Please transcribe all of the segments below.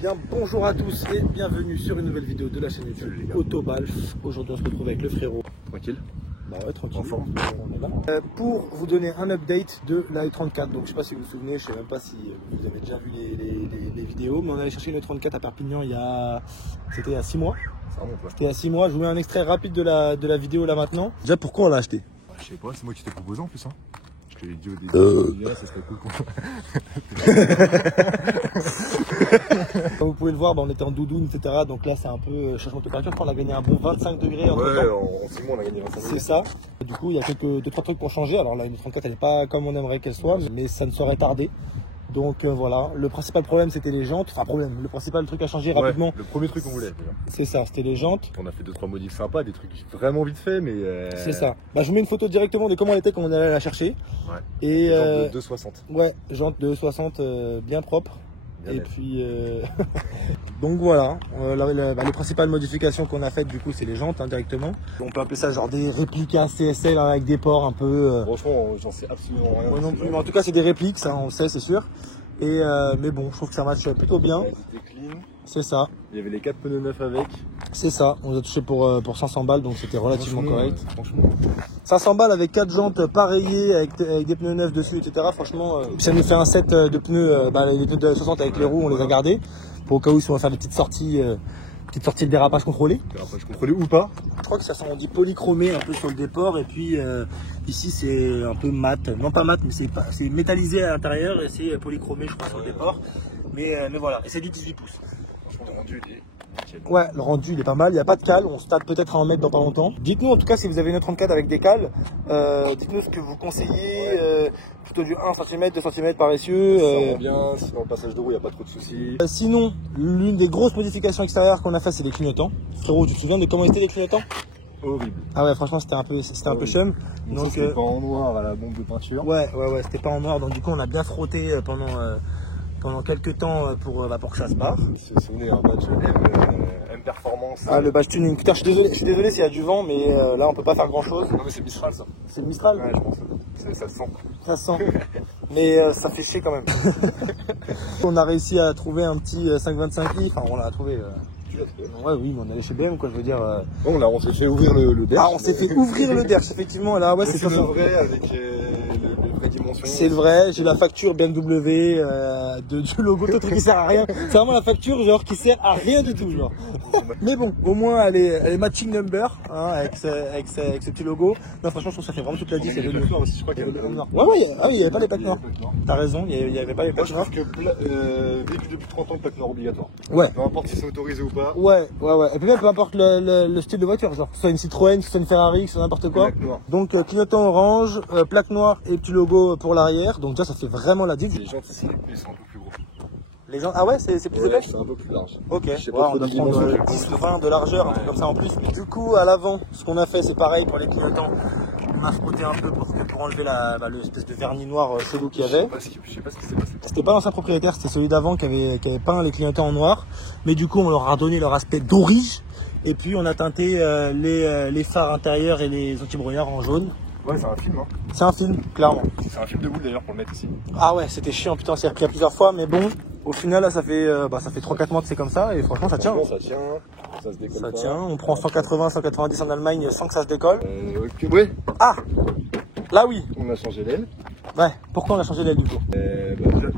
Bien, bonjour à tous et bienvenue sur une nouvelle vidéo de la chaîne YouTube Autobalf. Aujourd'hui on se retrouve avec le frérot. Tranquille. Bah ouais, tranquille. En forme. On est là. Pour vous donner un update de la E34. Donc je sais pas si vous vous souvenez, je sais même pas si vous avez déjà vu les vidéos, mais on allait chercher une E34 à Perpignan c'était il y a 6 mois. Ça remonte, ouais. C'était il y a 6 mois, je vous mets un extrait rapide de la vidéo là maintenant. Déjà pourquoi on l'a acheté? Je sais pas, c'est moi qui t'ai proposé en plus. Hein. Je t'ai dit au début, ça serait cool qu'on... Comme vous pouvez le voir, on était en doudoune, etc. Donc là c'est un peu changement de température. On a gagné un bon 25 degrés entre temps. Ouais, en 6 mois on a gagné 25 degrés. C'est ça. Du coup il y a quelques 2-3 trucs qui ont changé. Alors là une 34 elle n'est pas comme on aimerait qu'elle soit, mais ça ne saurait tarder. Donc voilà, le principal problème c'était les jantes. Enfin le principal truc à changer rapidement. Le premier truc qu'on voulait. C'est ça, c'était les jantes. On a fait 2-3 modifs sympas, des trucs vraiment vite fait, mais... C'est ça. Bah, je vous mets une photo directement de comment elle était quand on allait la chercher. Ouais. Et jantes de 2,60. Ouais, jantes de 60 bien propres. Bien et net. puis donc voilà, les principales modifications qu'on a faites du coup c'est les jantes directement. On peut appeler ça genre des répliques CSL avec des ports un peu. Franchement, j'en sais absolument rien. Moi non plus, mais en tout cas c'est des répliques, ça on le sait c'est sûr. Et mais bon, je trouve que ça match plutôt bien. C'était clean. C'est ça. Il y avait les 4 pneus neufs avec. C'est ça. On les a touché pour 500 balles, donc c'était relativement correct. Franchement. 500 balles avec 4 jantes pareillées, avec des pneus neufs dessus, etc. Franchement, ça nous fait un set de pneus, les pneus de 60 avec les roues, on les a gardés. Pour au cas où si on va faire des petites sorties de dérapage contrôlé. Dérapage contrôlé ou pas. Je crois que ça sent, on dit polychromé un peu sur le déport. Et puis ici c'est un peu mat. Non pas mat, mais c'est métallisé à l'intérieur et c'est polychromé je crois sur le déport. Mais voilà, et c'est du 18 pouces. Le rendu il est nickel. Ouais, le rendu il est pas mal, il n'y a pas de cale, on se tape peut-être à en mettre dans pas longtemps. Dites-nous en tout cas si vous avez une 34 avec des cales, dites-nous ce que vous conseillez, plutôt du 1 cm, 2 cm paressieux. Ça rend bien, si dans le passage de roue il n'y a pas trop de soucis. Sinon, l'une des grosses modifications extérieures qu'on a fait c'est les clignotants. Frérot, tu te souviens de comment étaient les clignotants? Horrible. Ah ouais, franchement c'était un peu chum. Donc c'était pas en noir à la bombe de peinture. Ouais, c'était pas en noir, donc du coup on a bien frotté pendant quelques temps pour que ça se barre. Si vous souvenez, un badge M Performance. Ah, le badge tuning. Putain, je suis désolé s'il y a du vent, mais là on peut pas faire grand chose. Non, mais c'est Mistral ça. C'est le Mistral? Ouais, je pense. Ça se sent. Ça se sent. Mais ça fait chier quand même. On a réussi à trouver un petit 525 i. Enfin, on l'a trouvé. Ouais, oui, mais on est allé chez BM, quoi, je veux dire. Bon, là, on s'est fait ouvrir le derche. Ah, on s'est fait ouvrir le derche, effectivement. Là, ouais, c'est ça. Le vrai avec le vrai dimension. C'est le vrai, j'ai la facture BMW du logo, tout truc qui sert à rien. C'est vraiment la facture, genre, qui sert à rien du tout, genre. Mais bon, au moins, elle est matching number, hein, avec ce petit logo. Non, franchement, je trouve que ça fait vraiment toute la diff. Il y avait les plaques noires aussi, je crois qu'il y avait les Ouais, il n'y avait pas les plaques noires. T'as raison, il n'y avait pas les plaques noires. Je trouve que véhicule depuis 30 ans, plaque noire obligatoire. Ouais. Peu importe si c'est autorisé ou pas. Ouais. Et puis même, peu importe le style de voiture, genre, que ce soit une Citroën, que ce soit une Ferrari, que ce soit n'importe quoi. Donc, clignotant orange, plaque noire et petit logo pour l'arrière. Donc, ça fait vraiment la diff. Les jantes ici, ils sont un peu plus gros. Les gens, ah ouais, c'est plus épais? C'est un peu plus large. Ok, Je sais pas on va prendre 10 ou 20 de largeur, un truc comme ça en plus. Du coup, à l'avant, ce qu'on a fait, c'est pareil pour les clignotants. On a frotté un peu pour enlever l'espèce de vernis noir chelou qu'il y avait. Je sais pas ce qui s'est passé. C'était pas l'ancien propriétaire, c'était celui d'avant qui avait peint les clignotants en noir. Mais du coup, on leur a donné leur aspect dorige. Et puis, on a teinté les phares intérieurs et les antibrouillards en jaune. Ouais, c'est un film, hein. C'est un film, clairement. C'est un film de boule d'ailleurs pour le mettre ici. Ah ouais, c'était chiant, putain, c'est repris à plusieurs fois, mais bon, au final, là, ça fait 3-4 mois que c'est comme ça, et franchement, ça tient. Ça tient, ça se décolle. Ça tient, on prend 180, 190 en Allemagne sans que ça se décolle. Ok, ouais. Ah, là oui. On a changé l'aile. Ouais, pourquoi on a changé l'aile du coup? Déjà,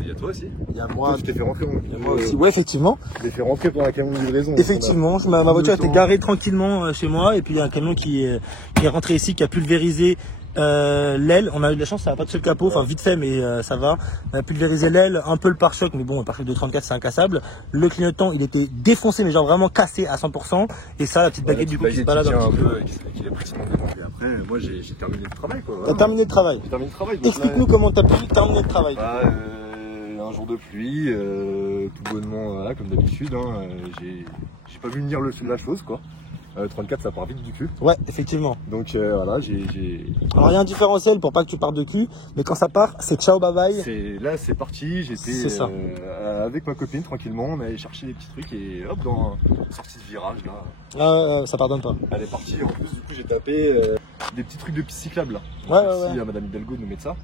il y a toi aussi. Il y a moi. Toi, tu t'es fait rentrer. Il y a moi aussi. Ouais, effectivement. Tu t'es fait rentrer pour un camion de livraison. Effectivement, ma voiture était garée tranquillement chez moi, et puis il y a un camion qui est rentré ici, qui a pulvérisé l'aile. On a eu de la chance, ça n'a pas touché le capot, enfin vite fait, mais ça va. On a pulvérisé l'aile, un peu le pare-choc, mais bon, le pare-choc de 34 c'est incassable. Le clignotant il était défoncé, mais genre vraiment cassé à 100%. Et ça, la petite baguette du coup qui se balade un petit peu. Qui est pris et après, moi j'ai terminé le travail quoi. T'as terminé le travail. J'ai terminé le travail. Explique-nous comment t'as pu terminer le travail. Un jour de pluie, tout bonnement, voilà, comme d'habitude. Hein, j'ai pas vu venir la chose quoi. 34 ça part vite du cul. Ouais, effectivement. Donc voilà, j'ai. Alors il y a un différentiel pour pas que tu partes de cul, mais quand ça part, c'est ciao bye bye. Là c'est parti, j'étais avec ma copine tranquillement, on allait chercher des petits trucs et hop, dans une sortie de virage là. Ça pardonne pas. Elle est partie, en plus du coup j'ai tapé des petits trucs de piste cyclable là. Merci à Madame Hidalgo de nous mettre ça.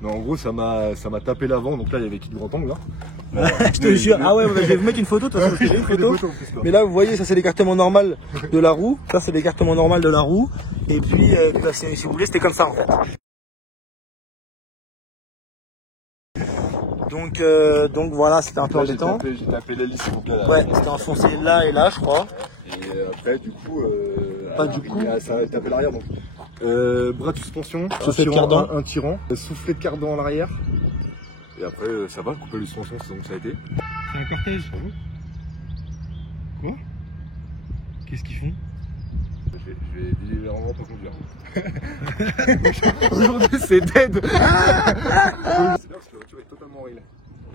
Mais en gros ça m'a tapé l'avant, donc là il y avait qui de grand angle là. Je te jure, ah ouais, je vais vous mettre une photo, de toute façon, j'ai une photo. Mais là vous voyez, ça c'est l'écartement normal de la roue, ça c'est l'écartement normal de la roue, et puis bah, si vous voulez c'était comme ça en fait. Donc voilà, c'était un peu embêtant. J'ai tapé l'hélice donc là. Ouais, c'était enfoncé là et là je crois. Et après du coup, ça a tapé l'arrière donc. Bras de suspension, un tirant, soufflet de cardan à l'arrière. Et après ça va, couper les suspensions, donc ça a été. C'est un cortège. Quoi? Qu'est-ce qu'ils font? Je vais légèrement pas conduire. Aujourd'hui c'est dead. C'est bien parce que la voiture est totalement en règle.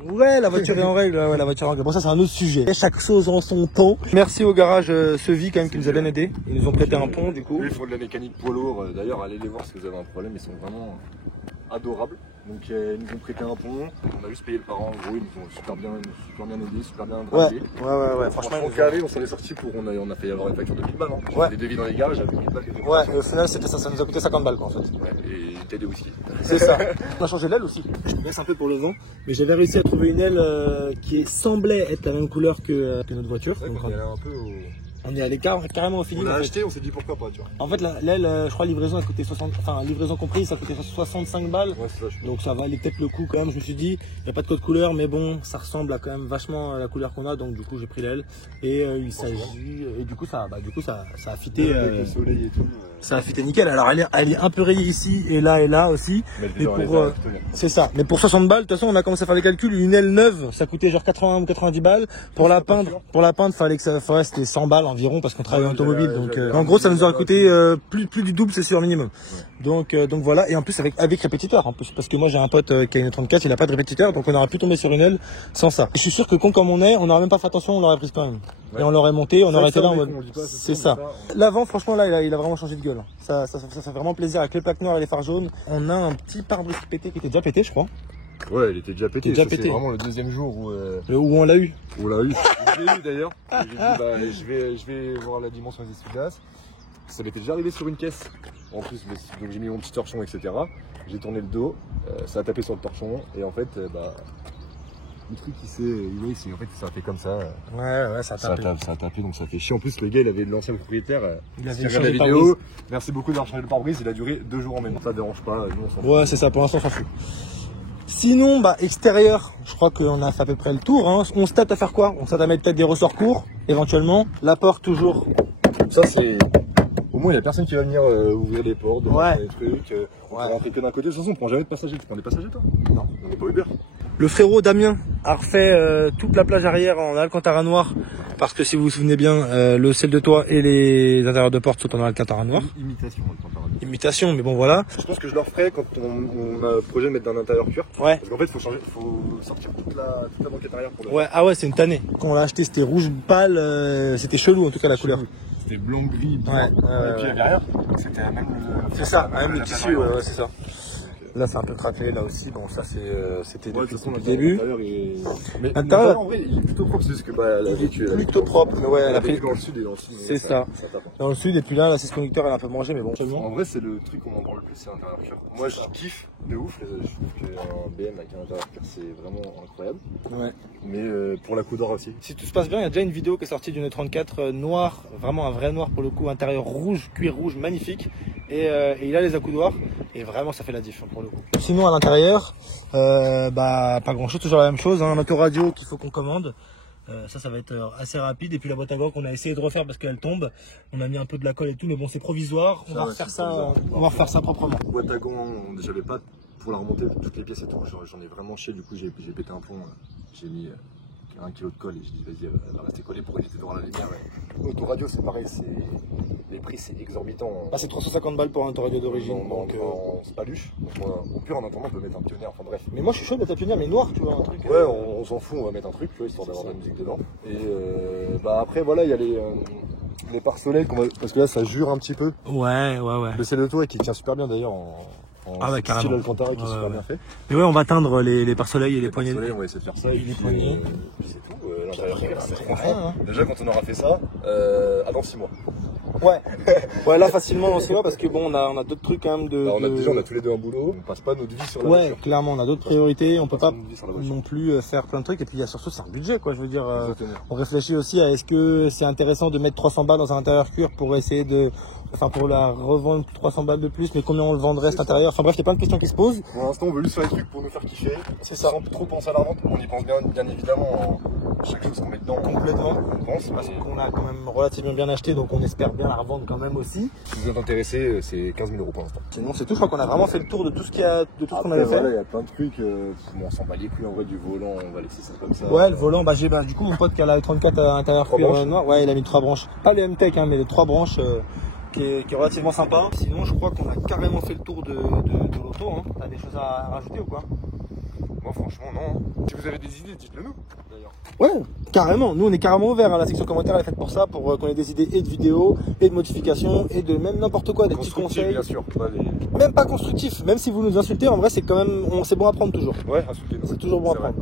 Ouais, la voiture est en règle, ouais, la voiture est en règle. Bon, ça c'est un autre sujet. Chaque chose en son temps. Merci au garage Sevi quand même qui nous a bien aidé. Ils nous ont prêté un pont du coup. Ils font de la mécanique poids lourd. D'ailleurs, allez les voir si vous avez un problème, ils sont vraiment adorables. Donc ils nous ont prêté un pont, on a juste payé le parent en gros, ils nous ont super bien aidé, super bien drivé. Ouais, franchement carré, on s'en est sorti pour, on a fait avoir une facture de 1000 balles. Hein. Ouais. Des devis dans les garages avec 1000 balles. Ouais, et au final c'était ça nous a coûté 50 balles quoi en fait. Ouais, et une tête de whisky. C'est ça. On a changé l'aile aussi. Je baisse un peu pour le vent, mais j'avais réussi à trouver une aile qui semblait être la même couleur que notre voiture. C'est vrai qu'on est allé un peu au... On est allé carrément au feeling. On l'a acheté, on s'est dit pourquoi pas, tu vois. En fait, l'aile, je crois, livraison a coûté 60, enfin, livraison comprise, ça coûtait 65 balles. Ouais, c'est ça, je pense. Donc ça valait peut-être le coup quand même. Je me suis dit, il n'y a pas de code couleur, mais bon, ça ressemble à quand même vachement à la couleur qu'on a. Donc du coup, j'ai pris l'aile. Et il s'agit, et du coup, ça a fité. Avec le soleil et tout. Ça a fité nickel. Alors elle est un peu rayée ici et là aussi. Mais pour, c'est ça. Mais pour 60 balles, de toute façon, on a commencé à faire les calculs. Une aile neuve, ça coûtait genre 80 ou 90 balles. Pour la peindre, fallait que ça fasse c'était 100 balles environ parce qu'on travaille en automobile. Donc en gros, ça nous aurait coûté plus du double, c'est sûr minimum. Donc voilà. Et en plus avec répétiteur, en plus, parce que moi j'ai un pote qui a une 34, il a pas de répétiteur, donc on aurait pu tomber sur une aile sans ça. Et je suis sûr que comme on est, on n'aurait même pas fait attention, on l'aurait prise quand même. Ouais. Et on l'aurait monté, on aurait été là en mode. C'est ça. L'avant, franchement, là, il a vraiment changé de gueule. Ça fait vraiment plaisir avec les plaques noires et les phares jaunes. On a un petit pare-brise pété qui était déjà pété, je crois. Ouais, il était déjà pété. C'est vraiment le deuxième jour où on l'a eu. Où on l'a eu. Je l'ai eu d'ailleurs. J'ai dit, bah, je vais voir la dimension des essuie-glaces. Ça m'était déjà arrivé sur une caisse. En plus, donc j'ai mis mon petit torchon, etc. J'ai tourné le dos, ça a tapé sur le torchon et en fait, le truc en fait ça a fait comme ça. Ouais, ça a tapé. Ça a tapé, donc ça fait chier. En plus, le gars, il avait l'ancien propriétaire. Il avait changé la vidéo. Pare-brise. Merci beaucoup d'avoir changé le pare-brise. Il a duré 2 jours en même temps. Ça dérange pas. Nous, on s'en fout. Ouais, c'est ça. Pour l'instant, on s'en fout. Sinon, extérieur, je crois qu'on a fait à peu près le tour. Hein. On se tâte à faire quoi? On se tâte à mettre peut-être des ressorts courts, éventuellement. La porte toujours. Ça, c'est. Au moins, il n'y a personne qui va venir ouvrir les portes, des trucs. On va rentrer que d'un côté. De toute façon, on prend jamais de passagers. Tu prends des passagers, toi? Non. On n'est pas Uber. Le frérot Damien a refait toute la plage arrière en alcantara noir. Parce que si vous vous souvenez bien, le ciel de toit et les intérieurs de porte sont en alcantara noir. Imitation, mais bon voilà. Je pense que je le referai quand on a le projet de mettre d'un intérieur cuir. Ouais. Parce qu'en fait, il faut sortir toute la banquette arrière pour le. Ouais, ah ouais, c'est une tannée. Quand on l'a acheté, c'était rouge pâle, c'était chelou en tout cas la couleur. C'était blanc-gris. Ouais. Et puis derrière, c'était même le. C'est ça, même le tissu, ouais, c'est ça. Là, c'est un peu craquelé, là aussi. Bon, ça, c'était depuis le début. Mais l'intérieur, en vrai, il est plutôt propre. C'est juste que la véhicule est plutôt propre. Mais ouais, elle a fait dans le sud et dans le sud. C'est ça. Dans le sud, et puis là, l'assise conducteur, elle a un peu mangé, mais bon. En vrai, c'est le truc qu'on m'en parle le plus, c'est l'intérieur cuir. Moi, je kiffe de ouf. Je trouve qu'un BM avec un intérieur cuir, c'est vraiment incroyable. Ouais. Mais pour la couleur aussi. Si tout se passe bien, il y a déjà une vidéo qui est sortie d'une 34 noire, vraiment un vrai noir pour le coup, intérieur rouge, cuir rouge, magnifique. Et il a les accoudoirs. Et vraiment, ça fait la diff pour le coup. Sinon, à l'intérieur, pas grand chose, toujours la même chose. Un autoradio qu'il faut qu'on commande. Ça va être assez rapide. Et puis la boîte à gants qu'on a essayé de refaire parce qu'elle tombe. On a mis un peu de la colle et tout, mais bon, c'est provisoire. On va refaire ça proprement. Boîte à gants, j'avais pas pour la remonter toutes les pièces et tout. J'en ai vraiment chié. Du coup, j'ai pété un plomb. J'ai mis 1 kg de colle et j'ai dit vas-y, elle va rester collée pour éviter d'avoir la lumière. Autoradio, c'est pareil, les prix c'est exorbitant. C'est 350 balles pour un autoradio d'origine. Donc c'est pas luche. Au pire, en attendant, on peut mettre un pionnier, enfin bref. Mais moi je suis chaud de mettre un pionnier, mais noir, tu vois, un truc. Ouais, on s'en fout, on va mettre un truc, tu vois, histoire d'avoir de la musique dedans. Et après, voilà, il y a les pare-soleil, parce que là ça jure un petit peu. Ouais. Le selle de tour qui tient super bien d'ailleurs en style Alcantara qui est super bien fait. Mais ouais, on va teindre les pare-soleil et les poignées. On va essayer de faire ça. Et les poignées. Puis c'est tout. Franchement, déjà quand on aura fait ça, dans 6 mois. Ouais, là facilement dans 6 mois parce que bon, on a d'autres trucs quand même Déjà, on a tous les deux un boulot. On passe pas notre vie sur la voiture. Ouais, clairement, on a d'autres priorités. On peut pas non plus faire plein de trucs. Et puis il y a surtout c'est un budget, quoi. Je veux dire, on réfléchit aussi à est-ce que c'est intéressant de mettre 300 balles dans un intérieur cuir pour essayer pour la revendre 300 balles de plus, mais combien on le vendrait cet intérieur. Enfin bref, il y a plein de questions qui se posent. Pour l'instant, on veut juste faire des trucs pour nous faire kiffer. C'est ça. Sans trop penser à la vente. On y pense bien évidemment chaque chose qu'on met dedans. Complètement. On pense. Parce qu'on a quand même relativement bien acheté, donc on espère bien la revendre quand même aussi. Si vous êtes intéressé, c'est 15 000 € pour l'instant. Sinon, c'est tout. Je crois qu'on a vraiment fait le tour de tout ce qu'on avait fait. Il y a plein de trucs. On s'en bat les couilles en vrai du volant. On va laisser ça comme ça. Ouais, le volant, du coup, mon pote qui a la 34 à intérieur cuir noir, ouais, il a mis 3 branches. Pas le M-Tech, mais les 3 branches. Qui est relativement sympa. Sinon, je crois qu'on a carrément fait le tour de l'auto. Hein. T'as des choses à rajouter ou quoi? Moi, franchement, non. Si vous avez des idées, dites-le nous, d'ailleurs. Ouais, carrément. Nous, on est carrément ouvert. La section commentaires, elle est faite pour ça, pour qu'on ait des idées et de vidéos, et de modifications, et de même n'importe quoi, des petits conseils. Bien sûr. Même pas constructif. Même si vous nous insultez, en vrai, c'est quand même, c'est bon à prendre toujours. Ouais, insultez-nous. C'est toujours bon à prendre.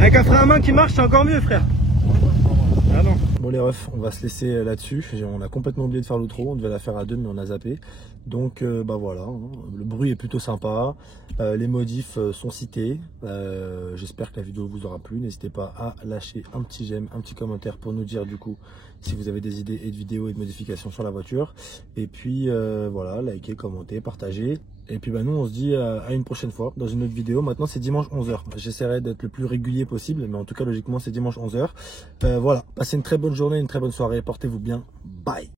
Avec un frein à main qui marche, c'est encore mieux, frère. Ah non. Bon les refs, on va se laisser là-dessus. On a complètement oublié de faire l'outro. On devait la faire à 2, mais on a zappé. Donc voilà, hein. Le bruit est plutôt sympa. Les modifs sont cités. J'espère que la vidéo vous aura plu. N'hésitez pas à lâcher un petit j'aime, un petit commentaire pour nous dire du coup si vous avez des idées et de vidéos et de modifications sur la voiture. Et puis voilà, likez, commentez, partagez. Et puis nous on se dit à une prochaine fois dans une autre vidéo. Maintenant c'est dimanche 11 h. J'essaierai d'être le plus régulier possible, mais en tout cas logiquement c'est dimanche 11 h. Voilà, passez une très bonne journée, une très bonne soirée, portez-vous bien, bye.